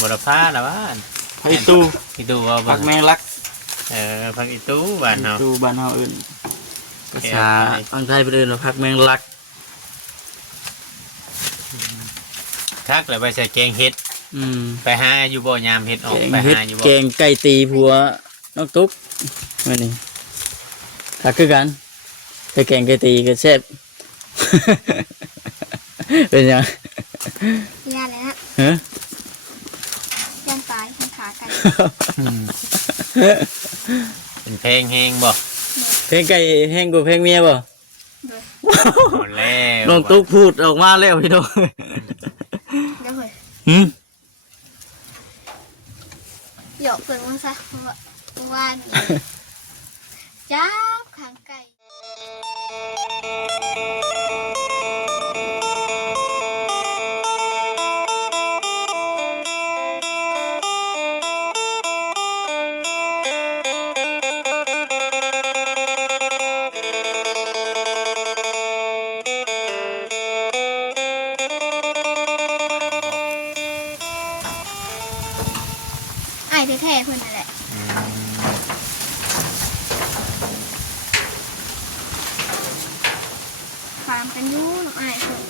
บุรพาละบ้าน ผักอีตู อีตูว่า ผักแมงลัก ผักอีตูบ้านเฮา ตูบ้านเฮาอื่นภาษาอังไทยเป็นอื่นว่าผักแมงลัก คักแล้วไปใส่แกงเห็ดไปหาอยู่บ่ยามเห็ดออกไปหาอยู่บ่ แกงไก่ตีผัวน้องตุ๊กมื้อนี้ถ้าคือกันแต่แกงไก่ตีก็แซ่บ เป็นยัง ยาเลยนะ ฮะ ย่างตายย่างขาไก่ เป็นเพลงแห้งบ่ เพลงไก่แห้งกว่าเพลงเมียบ่ หมดแล้ว น้องตุ๊กพูดออกมาแล้วพี่น้อง เดี๋ยวเฮ้ย หืม หยอกเปลือกมันซะเพราะว่านี่จับขางไก่ไอ้แท้ๆเพื่อนนั่นแหละถามกันอยู่น้ำอายเพื่อน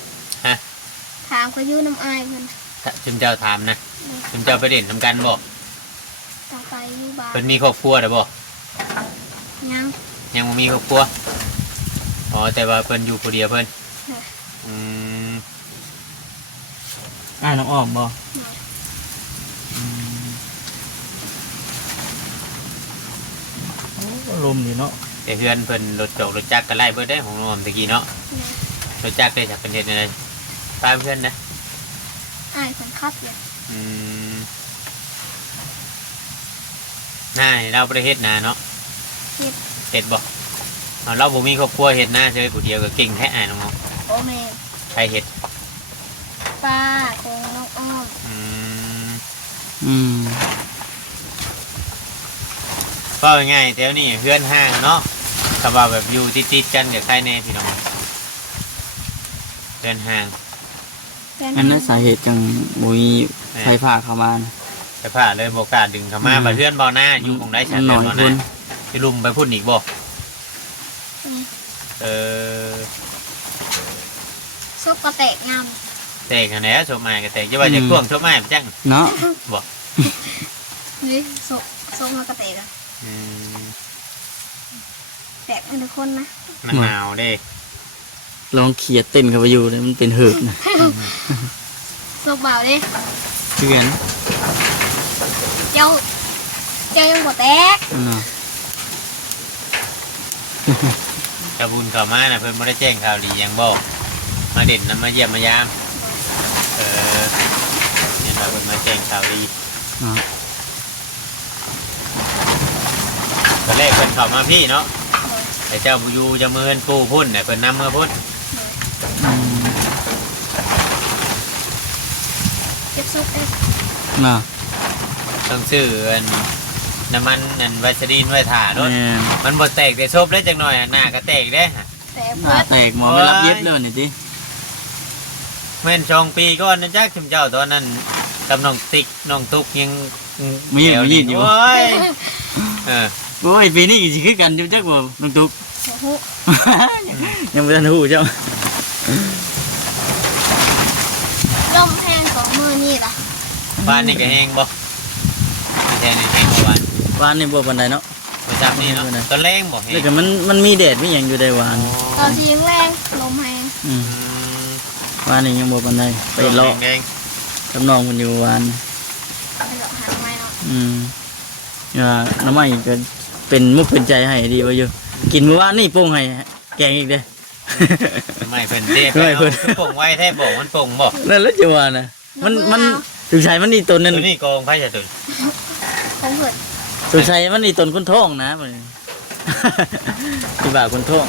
ฮะ ถามกันอยู่น้ำอายเพื่อน ชุมเจ้าถามนะชุมเจ้าไปเด่นทำกันบ่ ต่อไปอยู่บ้าน เพิ่นมีครอบครัวหรือบ่ ยัง ยังบ่มีครอบครัวอ๋อแต่ว่าเพิ่นอยู่ผู้เดียวเพิ่นอืม น้องอ้อมบ่ลมอยู่เนาะ แต่เพื่อนเพิ่นรถจกรถจักรก็ไล่เบิดได้ของน้องตะกี้เนาะรถจักรได้จากเป็นเฮ็ดอะไรตามเพื่อนนะ อายคนคับอยู่ อืมน่าเราบ่ได้เฮ็ดนาเนาะเฮ็ดบ่เราบ่มีครอบครัวเฮ็ดนาเฉยผู้เดียวก็เก่งแท้อ้ายน้อง โอแม่ ใครเฮ็ด ป้าคงน้องอ้อม อืม ก็ง่ายๆแถวนี้เพื่อนห้างเนาะถ้าว่าแบบอยู่ติดๆกันกับใครแน่พี่น้องเพื่อนห้าง อันนั้นสาเหตุจังบุยไฟฟ้าเข้ามานะ แต่ผ่าเลยบอกกล้าดึงเข้ามาบัดเพื่อนเบาหน้าอยู่ของได้ฉัน ห เพื่ น่ อ อน ย เบาห คุ น้า ณ ที่ลุมไปพูดอีกบ่เออ ซุปกระเตะงาม แตกอันไหนชมไม้ก็แตกจะว่าจะกล้วงชมไม้ไปจัง เนาะ บ่ นี่ซุปมากระเตะกัน อืม แตกเป็นทุกคนนะ มันหนาวเด้ ลองเขียดเต้นเข้าไปอยู่เลยมันเป็นเหือบนะ ซุปเบาดิ เพื่อน เจ้ายังบ่แตก เนาะ กระบุญเข้ามาน่ะเพิ่นบ่ได้แจ้งข่าวดีหยังบ่มาเด่นนำมาเยี่ยมมายามเนี่ยเราเพิ่นมาแจ้งข่าวดี เนาะ ตอนแรกเพิ่นเข้ามาพี่เนาะแต่เจ้าบุยูจะมือเพิ่นปูพุ่นเนี่ยเพิ่นนำมือพุ่น อืม เก็บซุปเอง เนาะ ต้องซื้ออันน้ำมันอันไวสลีนไว้ถ่ารถ แม่น มันบ่แตกแต่ซบได้จังหน่อยหน้าก็แตกได้ฮะ แต่ ห เพื่ น้า อน แตกหมอไม่รับเย็บเลยนี่ติ แม่นช่องปีก่อนนะจ๊ะชุมเจ้าตอนนั้นกับน้องติ๊กน้องตุ๊กยัง มี แถว มีอยู่ โอ้ยเออ โอ้ยปีนี้สิคือกันอยู่จักบ่ลุงตุ๊ก โอ้โห ยังบ่ทันฮู้เจ้า ลมแห้งของมือนี่ล่ะ บ้านนี่ก็แห้งบ่แท้นี่แห้งบ่บ้าน วานนี่บ่ปานใดเนาะ บ่จับนี่เนาะตอนแรงบ่แห้ แล้ว ง ก็มันมีแดดมีหยังอยู่ได้วาน ตอนที่ยังแรงลมแห้ง อืม อืม วานนี่ยังบ่ปานใดไปเลาะ แดง กับน้องเพิ่นอยู่วาน ไปเลาะหาทำไมเนาะ น้ำมันก็เป็นมุกเป็นใจให้ดีว่าอยู่กินเมื่อวานนี่โป่งให้แกงอีกเด้ ๆไม่เพิ่นเด้ ไม่เพิ่น คือป่งไว้แท้บ่มันป่งบ่ นั่นแหล้วจะว่านะมันสุชายมันนี่ตนนั่น ตัวนี้โกงไผจะตุน ของเพื่อน สุชายมันนี่ตนคนท้องนะมัน ที่บ่าคนท้อง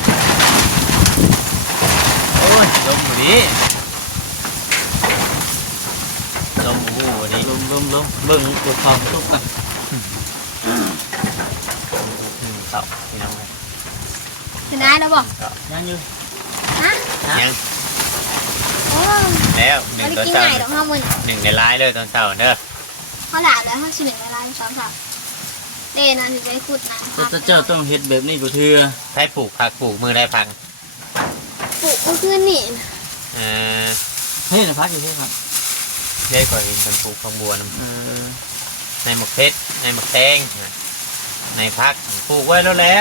โอ้ยลมอยู่นี่ลมหูนี่ ลมเบิ่งปวดท้องทุกข์ เสาพี่น้องเลย คือได้แล้วบอก ยังอยู่ ฮะ ยัง โอ้ แล้วห ไม่ นึ่ง ได้ ตอน กิน เช้า ไหนหรอกพ่อมึง หนึ่งในไลน์เลยตอนเช้าเด้อ เขาหลาบแล้วเขาชิมเวลาสามสับเด่นนะถึงไปขุดนะ แต่เจ้าต้องเฮ็ดแบบนี้บ่เทื่อ ให้ปลูกผักปลูกมือได้พัง ปลูกก็คือนี่ เออ เฮ้ยนะพักอยู่เฮ้ยครับ ได้ก่อนเห็นคนปลูกผักบัวน้ำ อ ในหมกเพชรในหมกแตงในพักปลูกไว้แล้วแหละ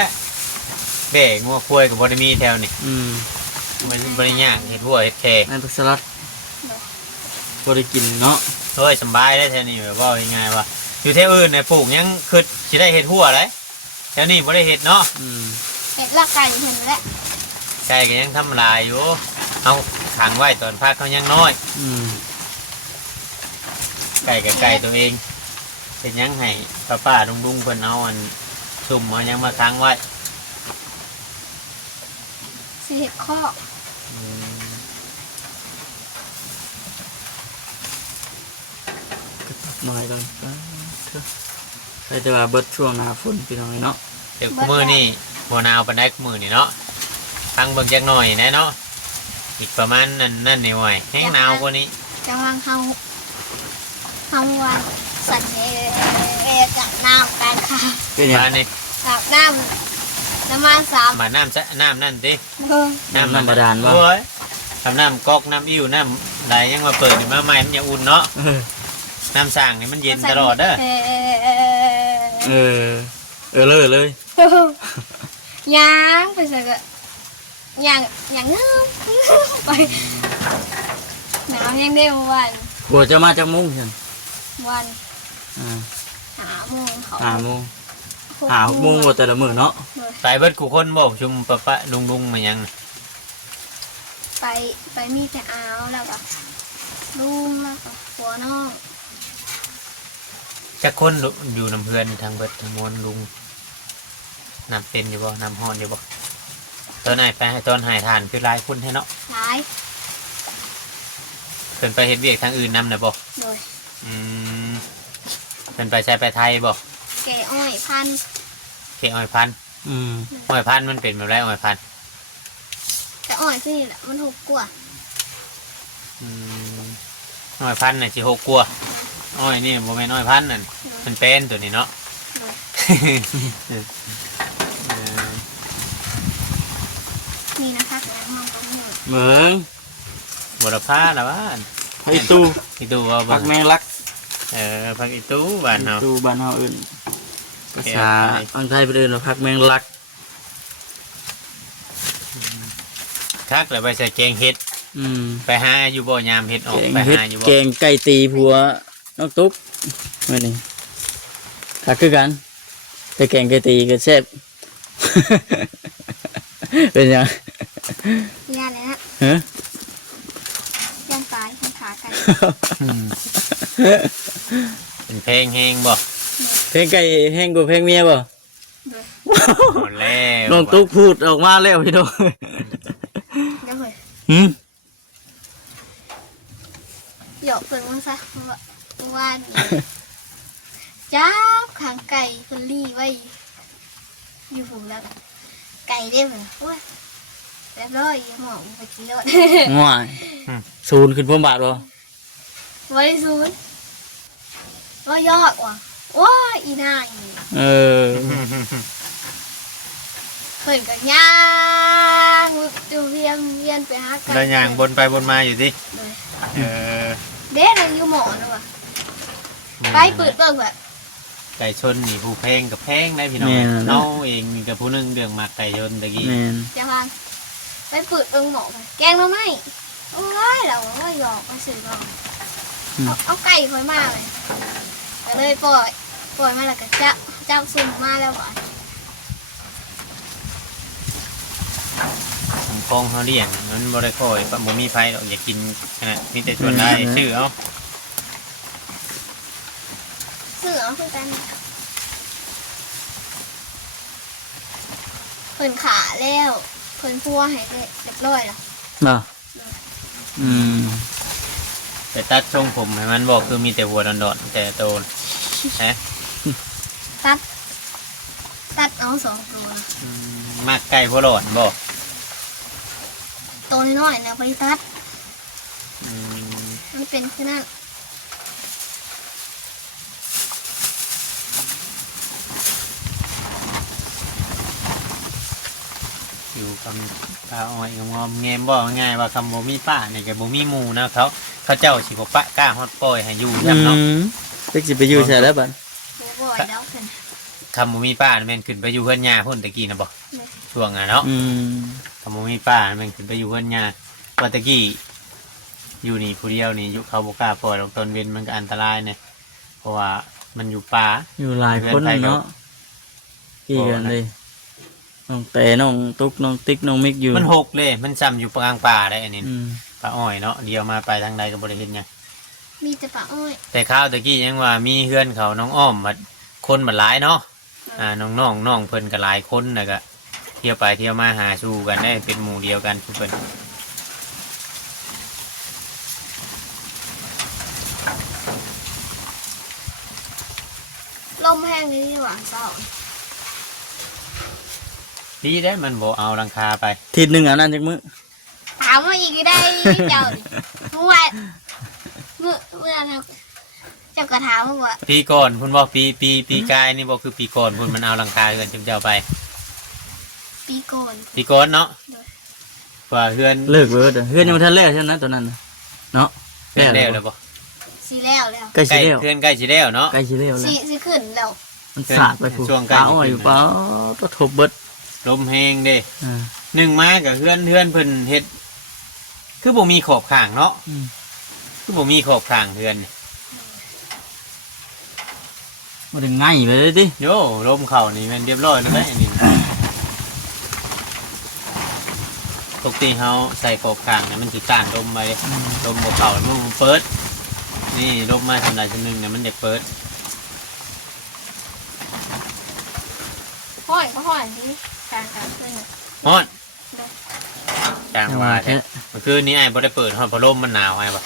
เบ้งัวควายกับบริมีแถวนี่ มันบริยากเห็ดหัวเห็ดแค ในผักสลัดบ่ได้กินเนาะ เฮ้ยสบายได้แถวนี้แบบว่ายังไงวะอยู่แถวอื่นเนี่ยปลูกยังคือสิได้เห็ดหัวเลยแถวนี้บ่ได้เห็ดเนาะ เห็ดละไก่เห็นแล้ว ไก่ก็ยังทำลายอยู่เอาขังไว้ตอนพักเขายังน้อย ไก่กับไก่ตัวเองเป็นยังให้ป้าลุงเพิ่นเอาอันซุ่มเอายังมาค้างไว้ สีเห็ดข้อ อืม หน่อยเลยใครจะว่าเบิดช่วงหน้าฝนพี่น้องเนาะ เดี๋ยวมือนี่บัวหนาวปานได้มือนี่เนาะฟังเบิ่งจักหน่อยแน่เนาะอีกประมาณนั่นนี่ไหวแห้งหนาวกว่านี้ จะวางเฮาวันสันกับน้ำกันค่ะ เป็นหยัง บ้านนี่ กับน้ำสาม มาน้ำนั่นติ น้ำบาดาลบ่ โอ้ยทำน้ำก๊อกน้ำอิ่วน้ำใดยังมาเปิดนี่มาใหม่มันอย่าอุ่นเนาะน้ำสร้างนี่มันเย็นตลอดเด้อ เลย ย่างไปสักอย่างเงาไปหนาวยังได้วัน บัวจะมาจากมุ้งฉัน วัน อ่า 5 โมงเขา 5 โมง5 6 โมงบ่แต่ละมื้อเนาะ ไปเบิดกูคนบ่ชุมปะลุงมายัง ไปมีแต่อาวแล้วก็ลุงแล้วก็หัวน้อง จักคนอยู่น้ำเพื่อนทางเบิดทางมวลลุงน้ำเป็นอยู่บ่น้ำฮ้อนอยู่บ่ตอนไหนไปให้ตอนหายทานคือหลายคนให้เนาะ หลาย เพิ่นไปเฮ็ดเวียกทางอื่นนำน่ะบ่ โดย อืมเพิ่นไปใช้ไปไทยบ่ แก่อ้อยพันธุ์ เกอ้อยพันธุ์ อ้อยพันธุ์มันเป็นแบบไรอ้อยพันธุ์ แต่อ้อยที่นี่แหละมันถูกกว่า อืมอ้อยพันธุ์น่ะสิหกกว่าอ้อยนี่บ่แม่นอ้อยพันธุ์นั่นมันเป็นตัวนี้เนาะ โดย เออ นี่นะคะแล้ห้องตรงนี้ เหมือง บุรพาละบ้าน ผักอีตู้ อีตูเอา ผั บ่ กแมงลัก ผักอีตูบ้านเฮา ตู้บ้านเฮาเอิ้นภาษา แกะไป อังไทยเพิ่นเอิ้นว่าผักแมงลัก คักแล้วไปใส่แกงเห็ดไปหาอยู่บ่ยามเห็ดออก แกง ไป เฮ็ด หาอยู่บ่ แกงไก่ตีผัวน้องตุ๊กมื้อนี้ถ้าคือกันแต่แกงไก่ตีก็แซ่บ เป็นหยัง ย่านเลยนะ ฮะ ย่านตายย่านขาไก่ อืมเป็นเพลงแฮงบ่ เพลงไก่แห้งกว่าเพลงเมียบ่ โดย หมดแล้ว น้องตุ๊กพูดออกมาแล้วพี่น้อง เดี๋ยวเฮ้ย หืม หยอกเพิ่งมาซะเพราะว่านี่จับขางไก่คนรีไว้อยู่ผมแล้วไก่ได้ไหมโอ้ยเรียบร้อยหมอไปกินเลย ง่ายศูนย์ขึ้นพวงบาทบ่ ไว้ซูนว่ายอดว่ะว้าอีนาย เออ เพิ่นก็ย่างดูเวียนไปหาไก่ แล้วย่างบนไปบนมาอยู่ดิ เลย เออ เด็ดยังอยู่หมอนะว่ะไปเปิดเบิ่งแบบ ไก่ชนนี่ผู้แพงกับแพงได้พี่น้องเนาเองนี่กับผู้หนึงเรื่องมากไก่ชนตะกี้ แม่น จะวางไปเปิดเบิ่งหมอไปแกงมาไหมโอ้ยเราก็หยอกมาสื่อก่อนเอาไก่คอยมาเลยก็เลยปล่อยมาแล้วก็เจ้าซุ่มมาแล้วว่ะ ของคองเขาเลี้ยงมันบ่ได้ค่อยบ่มีไฟหรอกอย่ากินขนาดมีแต่ชวนได้ชื่อเอา ซื้อเอาคือกันเพิ่นขาแล้วเพิ่นพัวให้เรียบร้อยแล้ว เนาะอืม แต่ตัดทรงผมให้มันบอกคือมีแต่หัวดอนๆแต่โตนฮะ ตัดเอา2 ตัว มากไก่หัวหลอนบอก ตัวน้อยๆนะไปตัด อืม มันเป็นคือนั่น ำป้าอ้อยงอมแงมบ่ง่ายว่าคำบ่มีป้านี่ก็บ่มีหมู่นะเขาเจ้าสิบ่ปะกล้าฮอดปล่อยให้อยู่นํเนาะ เด็กสิไปอยู่ใช่แล้วบัด บ่อยแล้วเพิ่น คำบ่มีป้าแม่นขึ้นไปอยู่เฮือนย่าพุ่นตะกี้น่ะบ่ช่วงเนาะ อืม คำบ่มีป้าแม่นขึ้นไปอยู่เฮือนย่าว่าตะกี้อยู่นี่ผู้เดียวนี่อยู่เขาบ่กล้าปล่อยลงตอนเว้นมันก็อันตรายเนี่ยเพราะว่ามันอยู่ป่า อยู่หลายคนเนาะกี่กันเลยน้องแต่น้องตุ๊กน้องติ๊กน้องมิกอยู่ มันหกเลยมันซ้ำอยู่กลางป่าได้อันนี้ อืม ป่าอ้อยเนาะเดียวมาไปทางใดก็บ่ได้เห็นหยัง มีแต่ปลาอ้อย แต่ข้าวตะกี้ยังว่ามีเฮือนเขาน้องอ้อมมาคนมาหลายเนาะน้องเพิ่นก็หลายคนน่ะก็เที่ยวไปเที่ยวมาหาสู่กันได้เป็นหมู่เดียวกันทุกเพิ่น ลมแห้งนี่หว่าเศร้า ดีได้มันบ่เอาหลังคาไป ทีหนึ่งเอานั่นจักมื้อ ถามว่าอีกได้เจ้าดิเมื่อวานเมื่อนะเจ้ากระถามว่า ปีก่อนพุ่นบ่ปีกายนี่บ่คือปีก่อนพุ่นมันเอาหลังคาเฮือนจำเจ้าไป ปีก่อน ปีก่อนเนาะว่าเฮือน เลิกเบิดอะเฮือนยังบ่ทันแล้วใช่ไหมตอนนั้นน่ะเนาะ เฮือนแล้วเลยบ่ สีแล้วแล้ว ใกล้ ใก สิ ล้ แล้ว เฮือนใกล้สิแล้วเนาะ ใกล้สิแล้วแล้ว สีขึ้นแล้ว มันสาดไปผู้ ช่วงใกล้ ป้าอ้อยอยู่ป้าก็ทบเบิด ลมแห้งเด้ อ่า หนึ่งมากับเฮือนเพิ่นเฮ็ดคือบ่มีขอบข้างเนาะ อืม คือบ่มีขอบข้างเฮือนนี่ บ่ได้ง่ายไปเลยติ โย่ลมเข้านี่แมันเรียบร้อยแล้วนะอันนี้ปกติเฮาใส่ขอบข้างเนี่ยมันสิต้านลมไปลมบ่เข้ามันบ่เปิดนี่ลมมาทำใดจังนึงเนี่ยมันอยากเปิด ห้อยก็ห้อยที่กลางขึ้น ฮ้อนจังว่าแท้เมื่อคืนนี้ไอ้บ่ได้เปิดฮอดพัดลมมันหนาวไอ้บ่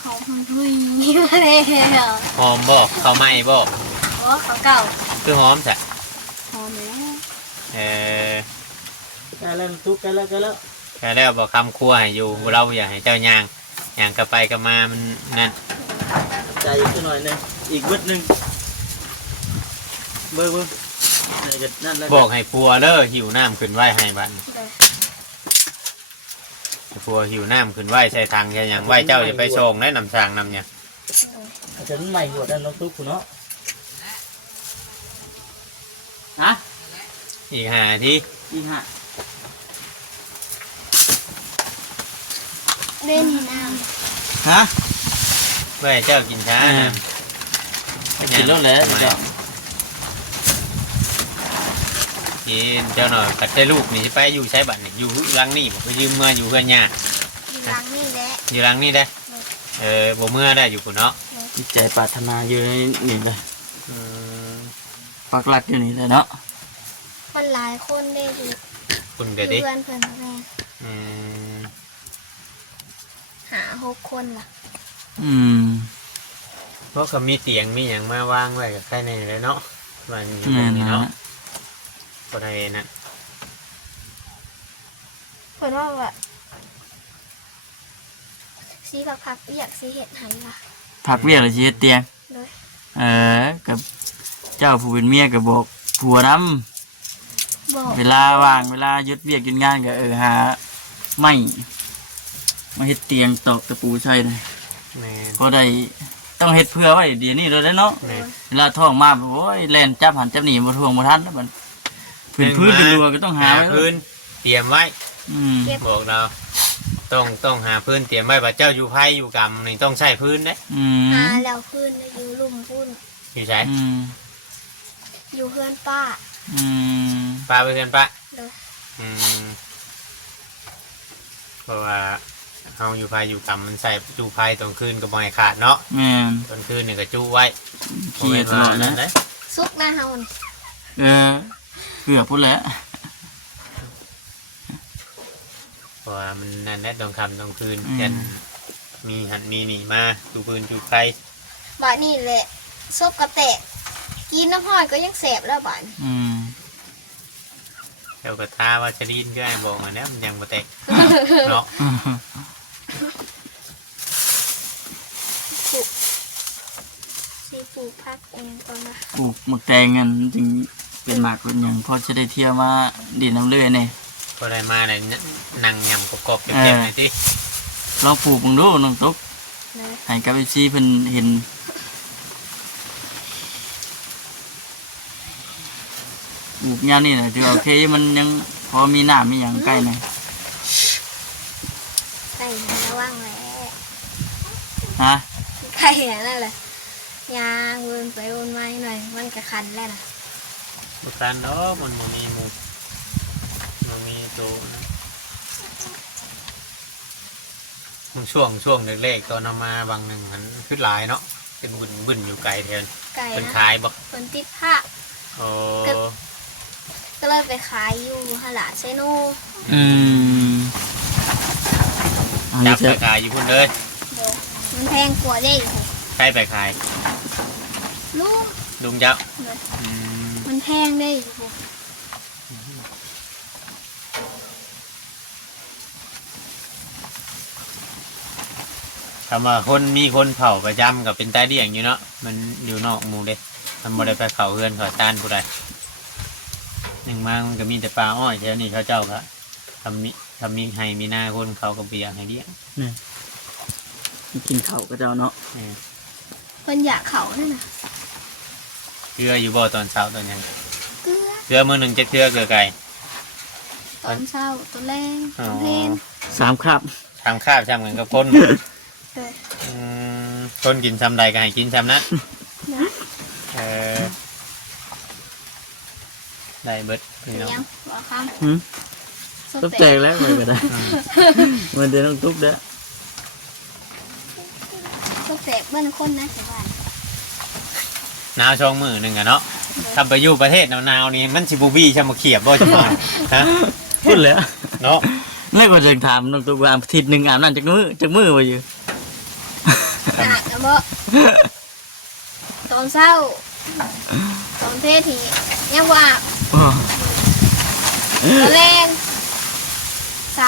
เขาหุยมาแล้ว หอมบ่ข้าวไหม้บ่ โอ้เขาเก่า คือหอมแท้ หอมแล้ว เออ ใกล้แล้วตุ๊กใกล้แล้ว แค่แล้วบอกคำครัวให้อยู่เราอยากให้เจ้าย่างกลับไปกลับมามันนั่น ใจอีกหน่อยนึงอีกเบิดนึงเบิ่งนั่นแล้ว บอกให้พัวเด้อหิวน้ำขึ้นไหวให้บ้านพัวหิวน้ำขึ้นไหวใส่ทางแค่อย่างไหวเจ้าจะไปส่งได้นำสางนำเนี่ย ฉันใหม่หัวด้านน้องตุ๊กคุณเนาะฮะ อีก5 นาที อีห่า เล่นน้ ฮะ ไหวเจ้ากินช้านะ กินแล้วแหละเจ้า กินเจ้าหน่อยกัดใจลูกนี่จะไปอยู่ใช้บัตรนี่อยู่หลังนี่บอกไปยืมเมื่ออยู่เพื่อนย่า ำอยู่หลังนี่แหละ อยู่หลังนี่ได้บ่เมื่อได้อยู่คุณเนาะ จิตใจปรารถนาอยู่ในนี่เลย อืม ปักหลักอยู่นี่เลยเนาะ มันหลายคนได้ดู คุณเดี๋ยวดิ เพื่อนเพื่อนแม่ อืม หา6 คนล่ะ อืม เพราะเขามีเตียงมีอย่างมาวางไว้กับใครในเลยเนาะมันอยู่ต แม่ รง น นี้ นะ เนาะก็ได้นะ เพื่อนว่าแบบสีพักอยากสีเห็ดหันล่ะ ผักเวียกหรือชีเตียง โดย กับเจ้าผู้เป็นเมียกับบอกผัวน้ บอก ำเวลาว่างเวลาหยุดเวียกกินงานก็หาไม้มาเฮ็ดเตียงตอกตะปูใช่เลย แม่น ก็ได้ต้องเฮ็ดเพื่อไว้เดี๋ยวนี้เลยเนาะ แม่น เวลาท้องมาโอ้ยแล่นจับหันจับหนีบ่ทวงบ่ทันแล้วมันพื้นเป็นรัวก็ต้องหาไว้ พื้นเตรียมไว้ อืม บอกเราต้องหาพื้นเตรียมไว้ว่าเจ้าอยู่ไผอยู่กรรมนี่ต้องใช้พื้นเด้ อืม หาแล้วพื้นอยู่ลุ่มพุ่น อยู่ใช้ อืม อยู่เพื่อนป้า อืม ปลาไปเพื่อนปะ โดย อืมเพราะว่าเฮาอยู่ไผอยู่กรรมมันใส่จูไผตอนคืนก็บ่ให้ขาดเนาะ แม่น ตอนคืนนี่ก็จูไว้ ขี้ตลอดนะ เด้ ซุกหน้าเฮานี่ เกือบพูดแล้ว เพราะว่ามันนั่นแหละต้องคำต้องคืนยันมีหันมีหนีมาจูปืนจูไผ บ้านนี่แหละซบกระแตกกินน้ำห้อยก็ยังแสบแล้วบ้าน อืม เจ้าก็ท้าว่าจะดินก็ไอ้บอกมาเนี่ยมันยังบ่แตกเนาะ สีปลูกพักเองก่อนนะ ปลูกหมักแตงกันจึง เป็นหมากเป็นหยังพอจะได้เที่ยวมาดินน้ำเลื่อยนี่ ก็ได้มาในนั่งยำกรอบๆแก้มๆหน่อยสิ เราปลูกมึงดูน้องตุ๊ก นะ ให้กับพี่เพิ่นเห็นปลูกยามนี่นะถือโอเคมันยังพอมีน้ำมีหยังใกล้หน่อย ไก่ระวังแหละ ฮะ ไก่นั่นแหละยางวนไปวนมาหน่อยมันกระคันแล้วนะ บุการเนาะมันมีหมูมันมีตัวนะช่วงเล็กๆตอนเอามาบางหนึ่งมันขึ้นหลายเนาะเป็นบึนอยู่ไกลแทน ไก่ เป็น นะ ขายบ่ คนติดผ้า โอ้ ก็เลยไปขายอยู่หลาเซโน อืมอัน จั นี้ บ จะ ไปขายอยู่พุ่นเลย เดี๋ยวมันแพงกว่าได้อยู่ ใครไปขาย ลูก ลุงเจ้า เลย อืม มันแพงได้อยู่ คำว่าคนมีคนเผาประจำกับเป็นตาเดี่ยงอยู่เนาะมันอยู่นอกหมู่เด้มันบ่ได้ไปเขาเฮือนเขาต้านผู้ใดหนึ่งมามันก็มีแต่ปลาอ้อยแถวนี้เขาเจ้าก็ทำมีให้มีหน้าคนเขาก็เบียงให้เลี้ยง กินข้าวก็เจ้าเนาะ คนอยากเขานั่นน่ะ เกลืออยู่บ่ตอนเช้าตอนยัง เกลือ เกลือมือหนึ่งจะเกลือไก่ ตอนเช้าตอนแรงต อ๋อ อนเพลน 3ครับ ทำข้าวช่ำกันกับคน เลย อืมคนกินซ้ำใดก็ให้กินซ้ำนั้น นะ เออได้เบิดพี่น้อง ยังบอกค หืม ำ ตุ๊บแจกแล้วไปก็ได้ อืม มันจะต้องตุ๊บเด้อ สเต็กเบิ้ลคนนะแต่ว่า หนาวช่องมือหนึ่งอะเนาะทำไปอยู่ประเทศหนาวๆนี่มันสิบูบี้ช่ำมาเขียบบ่จะมาฮะ พูดแล้ว เนาะ แล้วก็จะถามน้องตุ๊กว่าอาทิตย์หนึงอาบน้ำจักมือว่าอยู่ หนักนะบ่ตอนเช้าตอนเพศทียังว่า อ๋อ ตอนแรงส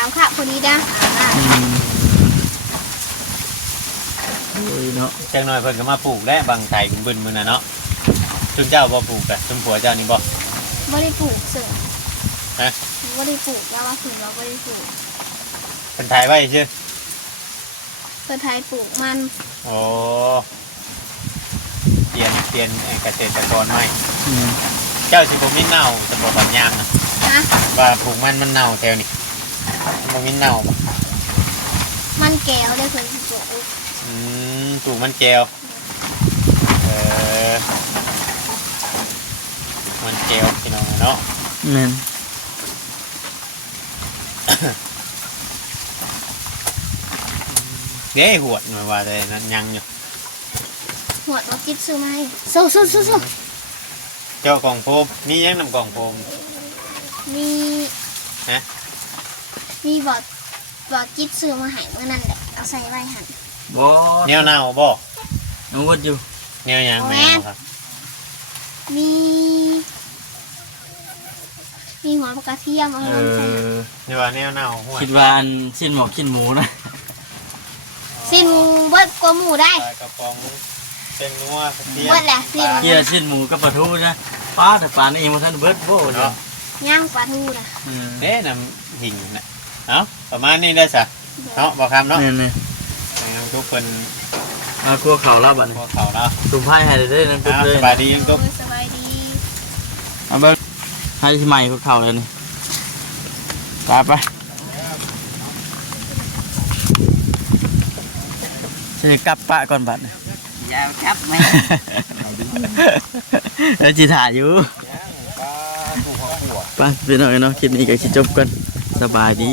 ามขาพอดีนะอ่า อืมโอ้ยเนาะ จังหน่อยเพิ่นก็มาปลูกและบางไทยบึนมือน่ะเนาะจุนเจ้าบ่ปลูกแต่จุนผัวเจ้านี่บ่ ไม่ได้ปลูกเสือ ฮะ ไม่ได้ปลูกแล้วว่าถึงเราไม่ได้ปลูก เป็นไทยไว้ชื่อ เพื่อไทยปลูกมัน โอ้เปลี่ยนเกษตรกรใหม่ อืม เจ้าสิบ่มีเน่าจะบ่บางยามนะ นะ ว่าปลูกมันเน่าแถวนี้บ่มีเน่าบ่ มันแก้วได้เพิ่นปลูก ปลูกมันแก้วมันแก้วพี่น้องเนาะ แม่น เด้หวดหน่อยว่าแต่นั้นยังอยู่ หัวเราคิดซื้อไหมาให้สู้ เจ้ากล่องโฟมมียังนำกล่องโฟม มี ฮะ มีบอกคิดซื้อมาให้เมื่อนั้นแหละเอาใส่ไว้หัน บ่ แนวเน่าบ่ น้องวดอยู่ แนวยังแมวครับ มีหัวปลากระเทียมเอา เอ ลงใส่ อ นี่ว่าแนวเน่าหัว คิดว่าอันชิ้นหมอกชิ้นหมูนะ สิ้นเบิดกว่าหมูได้ ปลากระป๋องเป็นนัวกระเทียม เบิดแหละสิ้น เกี่ยชิ้นหมูกับปลาทูนะป้าแต่ปลานี่เองมันท่านเบิดโบ้เนาะ ย่างปลาทูนะ อืม เด้น้ำหิ่งน่ะเอาประมาณนี้ได้สะเนาะบอกคำเนาะ แม่นเลย น้ำทุกคน เอาครัวเขาแล้วบัดนี้ พวกเขาเนาะ ตุ่มไผ่ให้ได้น้ำตุ๊ก เอา เลย สบายดียังทุก สบายดี เอาไปให้ที่ใหม่ครัวเขาเลยนี่ไปจะกลับปะก่อนบัดนี้ ยาวจับไหม แล้วจีถ่ายอยู่ไปเป็นหน่อยเนาะคลิปนี้ก็สิจบกันสบายดี